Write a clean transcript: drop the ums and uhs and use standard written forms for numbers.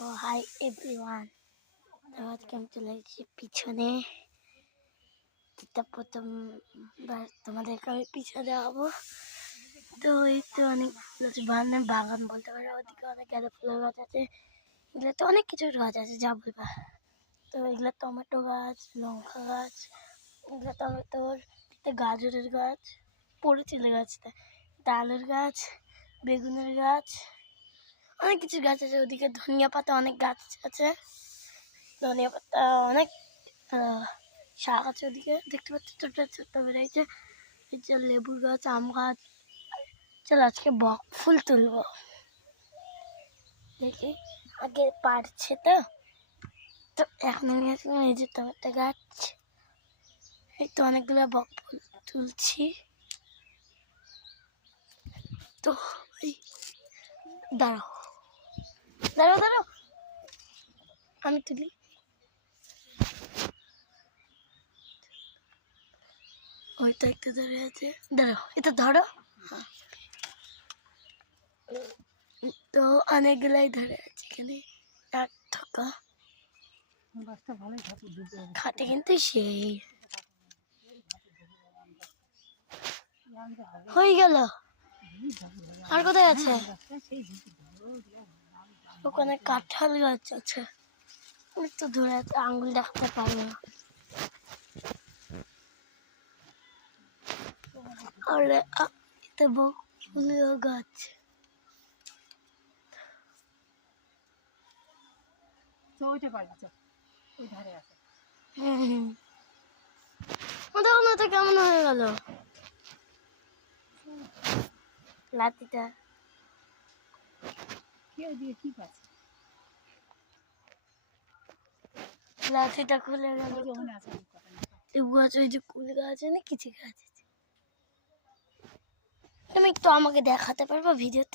তো hi everyone, তো আজকে আমি চলে এসেছি পিছনে। প্রথমবার তোমাদেরকে আমি পিছনে দেখাবো। তো এই তো অনেক ফুল আছে, বাগান বলতে পারো। ওদিকে অনেক গাঁদা ফুলের গাছ আছে, এগুলোতে অনেক কিছুর গাছ আছে যা বলবা। তো এগুলো টমেটো গাছ, লঙ্কা গাছ, এগুলো টমেটোর, গাজরের গাছ, পড়েছিল গাছটা, ডালের গাছ, বেগুনের গাছ, অনেক কিছু গাছ আছে। ওদিকে ধনিয়া পাতা অনেক গাছ আছে, ধনিয়া পাতা অনেক শাক আছে। ওদিকে দেখতে পাচ্ছি ছোট ছোট বেড়েছে। এই যে লেবুর গাছ, আম গাছ। চল আজকে বক ফুল তুলবো, দেখি আগে পারছে তো এখন আমি আসলাম। এই যে টমেটো গাছ, এই তো অনেকগুলো বক ফুল তুলছি। তো এই দাঁড়াও দাঁড়াও দাঁড়াও, আমি তুলি। ওই তো একটা ধরে আছে, দাঁড়াও এটা ধরো। তো অনেকগুলাই ধরে আছে এখানে, এক ঠকা খাটে কিন্তু সেই হয়ে গেল। আর কোথায় আছে? ওখানে কাঁঠাল গাছ আছে, তো ধরে আছে, আঙ্গুল দেখাতে পারবো না। আর এটা বকুলের গাছ, দেখো না এটা কেমন হয়ে গেল লাঠিটা। লাঠিটা খুলে গেল। লেবু গাছ, ওই যে কুল গাছ আছে না, কিছু গাছ আছে। তুমি একটু আমাকে দেখাতে পারবো ভিডিওতে?